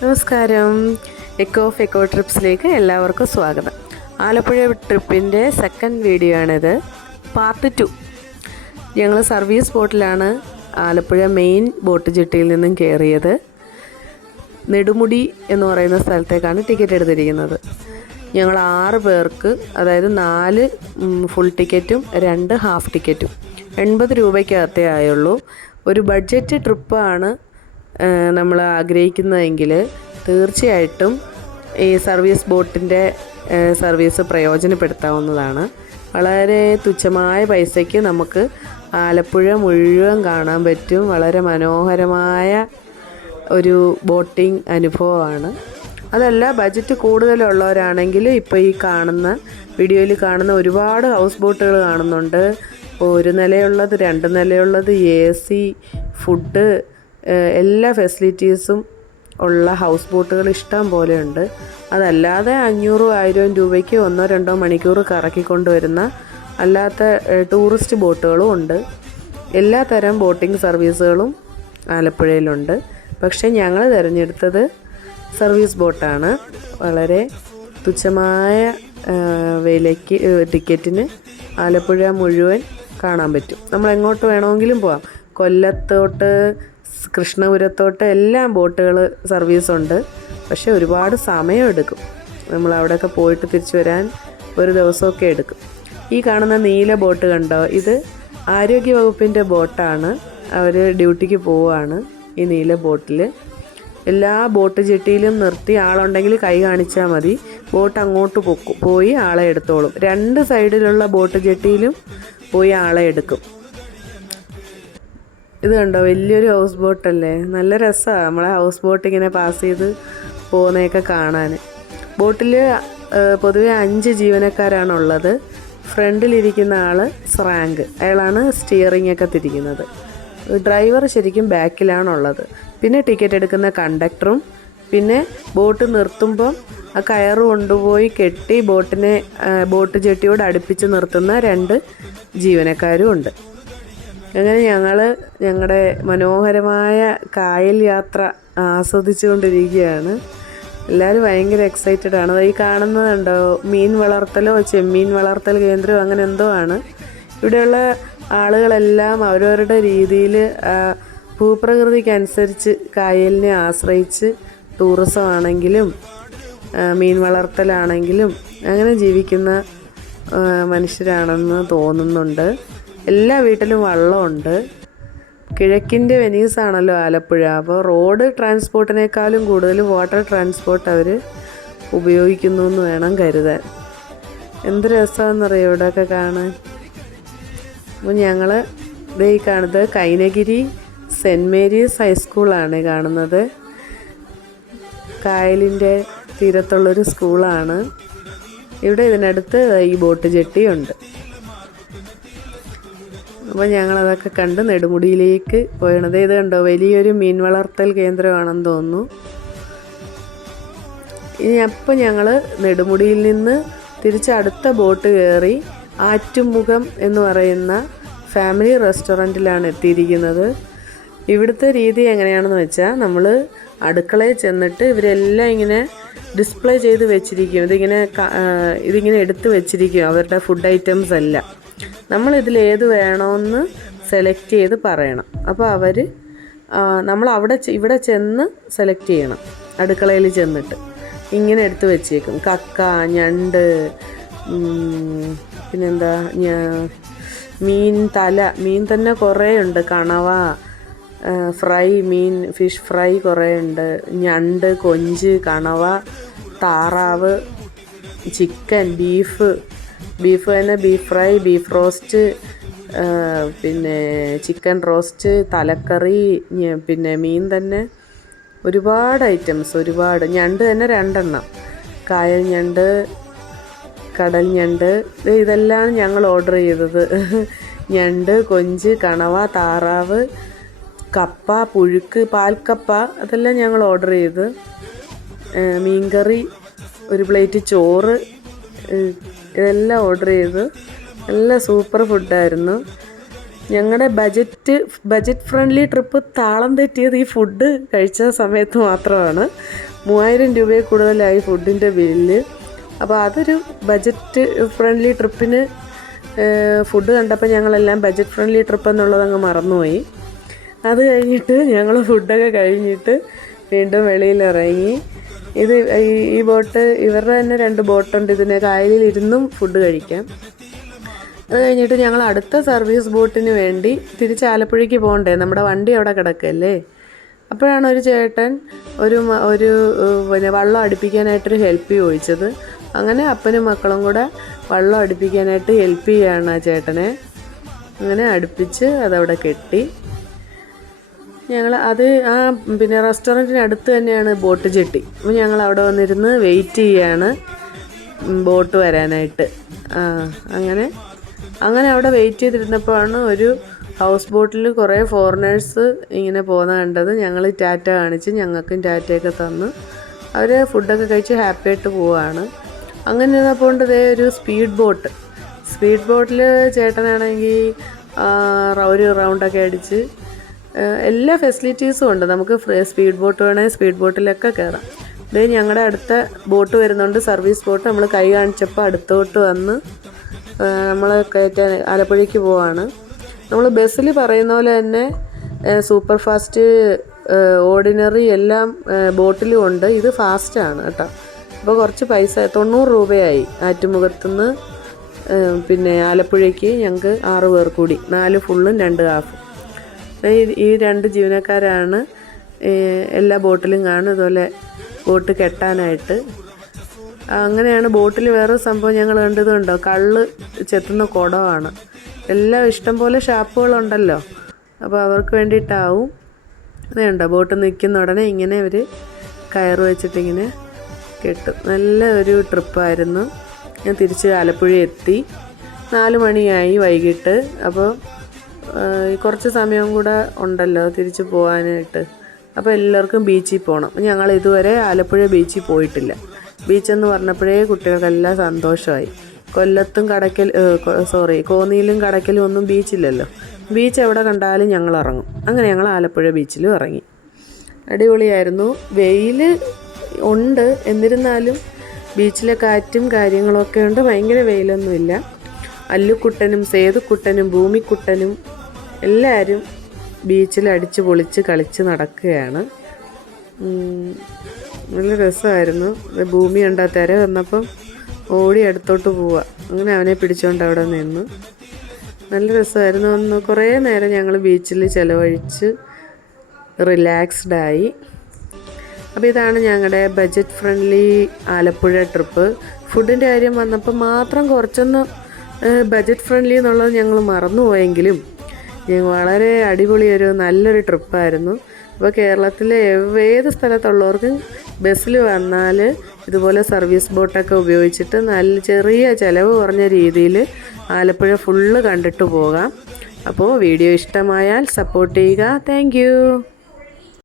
നമസ്കാരം. എക്കോ ട്രിപ്സിലേക്ക് എല്ലാവർക്കും സ്വാഗതം. ആലപ്പുഴ ട്രിപ്പിൻ്റെ സെക്കൻഡ് വീഡിയോ ആണിത്, പാർട്ട് 2. ഞങ്ങൾ സർവീസ് ബോട്ടിലാണ് ആലപ്പുഴ മെയിൻ ബോട്ട് ജെട്ടിയിൽ നിന്നും കയറിയത്. നെടുമുടി എന്ന് പറയുന്ന സ്ഥലത്തേക്കാണ് ടിക്കറ്റ് എടുത്തിരിക്കുന്നത്. ഞങ്ങൾ 6 പേർക്ക്, അതായത് 4 ഫുൾ ടിക്കറ്റും 2 ഹാഫ് ടിക്കറ്റും 80 രൂപയ്ക്കകത്തേ ആയുള്ളൂ. ഒരു ബഡ്ജറ്റ് ട്രിപ്പാണ് നമ്മൾ ആഗ്രഹിക്കുന്നതെങ്കിൽ തീർച്ചയായിട്ടും ഈ സർവീസ് ബോട്ടിൻ്റെ സർവീസ് പ്രയോജനപ്പെടുത്താവുന്നതാണ്. വളരെ തുച്ഛമായ പൈസയ്ക്ക് നമുക്ക് ആലപ്പുഴ മുഴുവൻ കാണാൻ പറ്റും. വളരെ മനോഹരമായ ഒരു ബോട്ടിംഗ് അനുഭവമാണ്. അതല്ല, ബഡ്ജറ്റ് കൂടുതലുള്ളവരാണെങ്കിൽ ഇപ്പോൾ ഈ കാണുന്ന വീഡിയോയിൽ കാണുന്ന ഒരുപാട് ഹൗസ് ബോട്ടുകൾ കാണുന്നുണ്ട്. 1 നിലയുള്ളത്, 2 നിലയുള്ളത്, AC, ഫുഡ്, എല്ലാ ഫെസിലിറ്റീസും ഉള്ള ഹൗസ് ബോട്ടുകൾ ഇഷ്ടം പോലെ ഉണ്ട്. അതല്ലാതെ 500-1000 രൂപയ്ക്ക് 1-2 മണിക്കൂർ കറക്കിക്കൊണ്ടുവരുന്ന അല്ലാത്ത ടൂറിസ്റ്റ് ബോട്ടുകളും ഉണ്ട്. എല്ലാ തരം ബോട്ടിംഗ് സർവീസുകളും ആലപ്പുഴയിലുണ്ട്. പക്ഷേ ഞങ്ങൾ തിരഞ്ഞെടുത്തത് സർവീസ് ബോട്ടാണ്. വളരെ തുച്ഛമായ വിലയ്ക്ക് ടിക്കറ്റിന് ആലപ്പുഴ മുഴുവൻ കാണാൻ പറ്റും. നമ്മൾ എങ്ങോട്ട് വേണമെങ്കിലും പോകാം. കൊല്ലത്തോട്ട്, കൃഷ്ണപുരത്തോട്ട് എല്ലാം ബോട്ടുകൾ സർവീസുണ്ട്. പക്ഷേ ഒരുപാട് സമയമെടുക്കും. നമ്മൾ അവിടെയൊക്കെ പോയിട്ട് തിരിച്ചു വരാൻ ഒരു ദിവസമൊക്കെ എടുക്കും. ഈ കാണുന്ന നീല ബോട്ട് കണ്ടോ? ഇത് ആരോഗ്യവകുപ്പിൻ്റെ ബോട്ടാണ്. അവർ ഡ്യൂട്ടിക്ക് പോവുകയാണ് ഈ നീല ബോട്ടിൽ. എല്ലാ ബോട്ട് ജെട്ടിയിലും നിർത്തി ആളുണ്ടെങ്കിൽ കൈ കാണിച്ചാൽ മതി, ബോട്ട് അങ്ങോട്ട് പോയി ആളെ എടുത്തോളും. 2 സൈഡിലുള്ള ബോട്ട് ജെട്ടിയിലും പോയി ആളെ എടുക്കും. ഇത് കണ്ടോ, വലിയൊരു ഹൗസ് ബോട്ടല്ലേ? നല്ല രസമാണ് നമ്മളെ ഹൗസ് ബോട്ട് ഇങ്ങനെ പാസ് ചെയ്ത് പോകുന്നതൊക്കെ കാണാൻ. ബോട്ടിൽ പൊതുവെ 5 ജീവനക്കാരാണുള്ളത്. ഫ്രണ്ടിലിരിക്കുന്ന ആൾ സ്രാങ്ക്, അയാളാണ് സ്റ്റിയറിംഗ് ഒക്കെ തിരിക്കുന്നത്. ഡ്രൈവർ ശരിക്കും ബാക്കിലാണുള്ളത്. പിന്നെ ടിക്കറ്റ് എടുക്കുന്ന കണ്ടക്ടറും, പിന്നെ ബോട്ട് നിർത്തുമ്പം ആ കയറ് കൊണ്ടുപോയി കെട്ടി ബോട്ട് ജെട്ടിയോട് അടുപ്പിച്ച് നിർത്തുന്ന 2 ജീവനക്കാരും ഉണ്ട്. അങ്ങനെ ഞങ്ങളുടെ മനോഹരമായ കായൽ യാത്ര ആസ്വദിച്ചുകൊണ്ടിരിക്കുകയാണ്. എല്ലാവരും ഭയങ്കര എക്സൈറ്റഡ് ആണ്. ഈ കാണുന്നതുണ്ടോ, മീൻ വളർത്തലോ ചെമ്മീൻ വളർത്തൽ കേന്ദ്രമോ അങ്ങനെ എന്തോ ആണ്. ഇവിടെയുള്ള ആളുകളെല്ലാം അവരവരുടെ രീതിയിൽ ഭൂപ്രകൃതിക്കനുസരിച്ച് കായലിനെ ആശ്രയിച്ച് ടൂറിസം ആണെങ്കിലും മീൻ വളർത്തലാണെങ്കിലും അങ്ങനെ ജീവിക്കുന്ന മനുഷ്യരാണെന്ന് തോന്നുന്നുണ്ട്. എല്ലാ വീട്ടിലും വള്ളമുണ്ട്. കിഴക്കിൻ്റെ വെനീസാണല്ലോ ആലപ്പുഴ. അപ്പോൾ റോഡ് ട്രാൻസ്പോർട്ടിനേക്കാളും കൂടുതൽ വാട്ടർ ട്രാൻസ്പോർട്ട് അവർ ഉപയോഗിക്കുന്നു എന്ന് വേണം കരുതാൻ. എന്ത് രസമാണെന്നറിയോ ഇവിടെയൊക്കെ കാണാൻ. അപ്പോൾ ഞങ്ങൾ ഈ കാണുന്നത് കൈനഗിരി സെൻറ്റ് മേരീസ് ഹൈസ്കൂളാണ് കാണുന്നത്. കായലിൻ്റെ തീരത്തുള്ളൊരു സ്കൂളാണ്. ഇവിടെ ഇതിനടുത്ത് ഈ ബോട്ട് ജെട്ടിയുണ്ട്. അപ്പോൾ ഞങ്ങളതൊക്കെ കണ്ട് നെടുമുടിയിലേക്ക് പോയണത്. ഇത് കണ്ടോ, വലിയൊരു മീൻ വളർത്തൽ കേന്ദ്രമാണെന്ന് തോന്നുന്നു. ഇനി അപ്പോൾ ഞങ്ങൾ നെടുമുടിയിൽ നിന്ന് തിരിച്ച് അടുത്ത ബോട്ട് കയറി ആറ്റുമുഖം എന്ന് പറയുന്ന ഫാമിലി റെസ്റ്റോറൻറ്റിലാണ് എത്തിയിരിക്കുന്നത്. ഇവിടുത്തെ രീതി എങ്ങനെയാണെന്ന് വെച്ചാൽ, നമ്മൾ അടുക്കളയിൽ ചെന്നിട്ട് ഇവരെല്ലാം ഇങ്ങനെ ഡിസ്പ്ലേ ചെയ്ത് വെച്ചിരിക്കും. ഇതിങ്ങനെ എടുത്ത് വെച്ചിരിക്കും അവരുടെ ഫുഡ് ഐറ്റംസ് എല്ലാം. നമ്മളിതിലേത് വേണമെന്ന് സെലക്ട് ചെയ്ത് പറയണം. അപ്പോൾ നമ്മൾ ഇവിടെ ചെന്ന് സെലക്ട് ചെയ്യണം. അടുക്കളയിൽ ചെന്നിട്ട് ഇങ്ങനെ എടുത്ത് വെച്ചേക്കും. കക്ക, ഞണ്ട്, പിന്നെന്താ, മീൻ തന്നെ കുറേ ഉണ്ട്. കണവ ഫ്രൈ, ഫിഷ് ഫ്രൈ കുറേ ഉണ്ട്. ഞണ്ട്, കൊഞ്ച്, കണവ, താറാവ്, ചിക്കൻ, ബീഫ് തന്നെ, ബീഫ് ഫ്രൈ, ബീഫ് റോസ്റ്റ്, പിന്നെ ചിക്കൻ റോസ്റ്റ്, തലക്കറി, പിന്നെ മീൻ തന്നെ ഒരുപാട് ഐറ്റംസ്, ഒരുപാട്. ഞണ്ട് തന്നെ 2 എണ്ണം, കായൽ ഞണ്ട്, കടൽ ഞണ്ട്. ഇതെല്ലാം ഞങ്ങൾ ഓർഡർ ചെയ്തത്. ഞണ്ട്, കൊഞ്ച്, കണവ, താറാവ്, കപ്പ, പുഴുക്ക്, പാൽക്കപ്പ, അതെല്ലാം ഞങ്ങൾ ഓർഡർ ചെയ്ത്. മീൻകറി, 1 പ്ലേറ്റ് ചോറ്, ഇതെല്ലാം ഓർഡർ ചെയ്ത്. നല്ല സൂപ്പർ ഫുഡായിരുന്നു. ഞങ്ങളുടെ ബജറ്റ് ഫ്രണ്ട്ലി ട്രിപ്പ് താളം തെറ്റിയത് ഈ ഫുഡ് കഴിച്ച സമയത്ത് മാത്രമാണ്. 3000 രൂപയിൽ കൂടുതലായി ഫുഡിൻ്റെ ബില്ല്. അപ്പോൾ അതൊരു ബജറ്റ് ഫ്രണ്ട്ലി ട്രിപ്പിന് ഫുഡ് കണ്ടപ്പോൾ ഞങ്ങളെല്ലാം ബജറ്റ് ഫ്രണ്ട്ലി ട്രിപ്പ് എന്നുള്ളത് അങ്ങ് മറന്നുപോയി. അത് കഴിഞ്ഞിട്ട് ഞങ്ങൾ ഫുഡൊക്കെ കഴിഞ്ഞിട്ട് വീണ്ടും വെളിയിലിറങ്ങി. ഈ ബോട്ട് ഇവരുടെ തന്നെ 2 ബോട്ടുണ്ട്. ഇതിന് കായലിലിരുന്നും ഫുഡ് കഴിക്കാം. അത് കഴിഞ്ഞിട്ട് ഞങ്ങൾ അടുത്ത സർവീസ് ബോട്ടിന് വേണ്ടി തിരിച്ച് ആലപ്പുഴയ്ക്ക് പോകണ്ടേ, നമ്മുടെ വണ്ടി അവിടെ കിടക്കല്ലേ. അപ്പോഴാണ് ഒരു ചേട്ടൻ പിന്നെ വള്ളം അടുപ്പിക്കാനായിട്ടൊരു ഹെൽപ്പ് ചോദിച്ചത്. അങ്ങനെ അപ്പനും മക്കളും കൂടെ വള്ളം അടുപ്പിക്കാനായിട്ട് ഹെൽപ്പ് ചെയ്യുകയാണ് ആ ചേട്ടനെ. അങ്ങനെ അടുപ്പിച്ച് അതവിടെ കെട്ടി. ഞങ്ങൾ പിന്നെ റെസ്റ്റോറൻറ്റിനടുത്ത് തന്നെയാണ് ബോട്ട് ജെട്ടി. അപ്പോൾ ഞങ്ങൾ അവിടെ വന്നിരുന്ന് വെയിറ്റ് ചെയ്യുകയാണ് ബോട്ട് വരാനായിട്ട്. അങ്ങനെ അവിടെ വെയിറ്റ് ചെയ്തിരുന്നപ്പോഴാണ് ഒരു ഹൗസ് ബോട്ടിൽ കുറേ ഫോറിനേഴ്സ് ഇങ്ങനെ പോകുന്ന കണ്ടത്. ഞങ്ങൾ ടാറ്റ കാണിച്ച് ഞങ്ങൾക്കും ടാറ്റയൊക്കെ തന്ന് അവർ ഫുഡൊക്കെ കഴിച്ച് ഹാപ്പി ആയിട്ട് പോവുകയാണ്. അങ്ങനെ ഇരുന്നപ്പോൾ ഒരു സ്പീഡ് ബോട്ടിൽ ചേട്ടനാണെങ്കിൽ ഒരു റൗണ്ടൊക്കെ അടിച്ച് എല്ലാ ഫെസിലിറ്റീസും ഉണ്ട്. നമുക്ക് സ്പീഡ് ബോട്ട് വേണമെങ്കിൽ സ്പീഡ് ബോട്ടിലൊക്കെ കയറാം. ഞങ്ങളുടെ അടുത്ത ബോട്ട് വരുന്നുണ്ട്, സർവീസ് ബോട്ട്. നമ്മൾ കൈ കാണിച്ചപ്പോൾ അടുത്തോട്ട് വന്ന് നമ്മൾ കയറ്റാൻ ആലപ്പുഴയ്ക്ക് പോവാണ്. നമ്മൾ ബസ്സിൽ പറയുന്ന പോലെ തന്നെ സൂപ്പർ ഫാസ്റ്റ്, ഓർഡിനറി എല്ലാം ബോട്ടിലും ഉണ്ട്. ഇത് ഫാസ്റ്റാണ് കേട്ടോ. അപ്പോൾ കുറച്ച് പൈസ 90 രൂപയായി ആറ്റുമുഖത്തുനിന്ന് പിന്നെ ആലപ്പുഴയ്ക്ക് ഞങ്ങൾക്ക് 6 പേർ കൂടി, 4 ഫുള്ളും 2 ഹാഫും. ഈ 2 ജീവനക്കാരാണ് എല്ലാ ബോട്ടിലും കാണും ഇതുപോലെ ബോട്ട് കെട്ടാനായിട്ട്. അങ്ങനെയാണ് ബോട്ടിൽ വേറെ സംഭവം ഞങ്ങൾ കണ്ടതുണ്ടോ, കള്ള് ചെത്തുന്ന കുടമാണ്. എല്ലാം ഇഷ്ടംപോലെ ഷാപ്പുകളുണ്ടല്ലോ, അപ്പോൾ അവർക്ക് വേണ്ടിയിട്ടാവും. അതുണ്ടോ ബോട്ട് നിൽക്കുന്ന ഉടനെ ഇങ്ങനെ ഇവർ കയറ് വെച്ചിട്ടിങ്ങനെ കെട്ടും. നല്ല ഒരു ട്രിപ്പായിരുന്നു. ഞാൻ തിരിച്ച് ആലപ്പുഴ എത്തി. 4 മണിയായി വൈകിട്ട്. അപ്പോൾ കുറച്ച് സമയം കൂടെ ഉണ്ടല്ലോ തിരിച്ച് പോകാനായിട്ട്. അപ്പോൾ എല്ലാവർക്കും ബീച്ചിൽ പോകണം. ഞങ്ങൾ ഇതുവരെ ആലപ്പുഴ ബീച്ചിൽ പോയിട്ടില്ല. ബീച്ചെന്ന് പറഞ്ഞപ്പോഴേ കുട്ടികൾക്കെല്ലാം സന്തോഷമായി. കോന്നിയിലും കടയ്ക്കലും ഒന്നും ബീച്ചില്ലല്ലോ. ബീച്ച് എവിടെ കണ്ടാലും ഞങ്ങൾ ഇറങ്ങും. അങ്ങനെ ഞങ്ങൾ ആലപ്പുഴ ബീച്ചിലും ഇറങ്ങി. അടിപൊളിയായിരുന്നു. വെയിൽ ഉണ്ട്, എന്നിരുന്നാലും ബീച്ചിലെ കാറ്റും കാര്യങ്ങളൊക്കെ ഉണ്ട്. ഭയങ്കര വെയിലൊന്നുമില്ല. അല്ലുക്കുട്ടനും സേതുക്കുട്ടനും ഭൂമിക്കുട്ടനും എല്ലാവരും ബീച്ചിൽ അടിച്ച് പൊളിച്ച് കളിച്ച് നടക്കുകയാണ്. നല്ല രസമായിരുന്നു. ഭൂമി ഉണ്ട്, തിര വന്നപ്പം ഓടി അടുത്തോട്ട് പോവുക. അങ്ങനെ അവനെ പിടിച്ചുകൊണ്ട് അവിടെ നിന്നു. നല്ല രസമായിരുന്നു. കുറേ നേരം ഞങ്ങൾ ബീച്ചിൽ ചിലവഴിച്ച് റിലാക്സ്ഡായി. അപ്പോൾ ഇതാണ് ഞങ്ങളുടെ ബജറ്റ് ഫ്രണ്ട്ലി ആലപ്പുഴ ട്രിപ്പ്. ഫുഡിൻ്റെ കാര്യം വന്നപ്പോൾ മാത്രം കുറച്ചൊന്ന് ബജറ്റ് ഫ്രണ്ട്ലി എന്നുള്ളത് ഞങ്ങൾ മറന്നുപോയെങ്കിലും വളരെ അടിപൊളിയൊരു നല്ലൊരു ട്രിപ്പായിരുന്നു. അപ്പോൾ കേരളത്തിലെ ഏത് സ്ഥലത്തുള്ളവർക്കും ബസ്സിൽ വന്നാൽ ഇതുപോലെ സർവീസ് ബോട്ടൊക്കെ ഉപയോഗിച്ചിട്ട് നല്ല ചെറിയ ചിലവ് കുറഞ്ഞ രീതിയിൽ ആലപ്പുഴ ഫുള്ള് കണ്ടിട്ട് പോകാം. അപ്പോൾ വീഡിയോ ഇഷ്ടമായാൽ സപ്പോർട്ട് ചെയ്യുക. താങ്ക്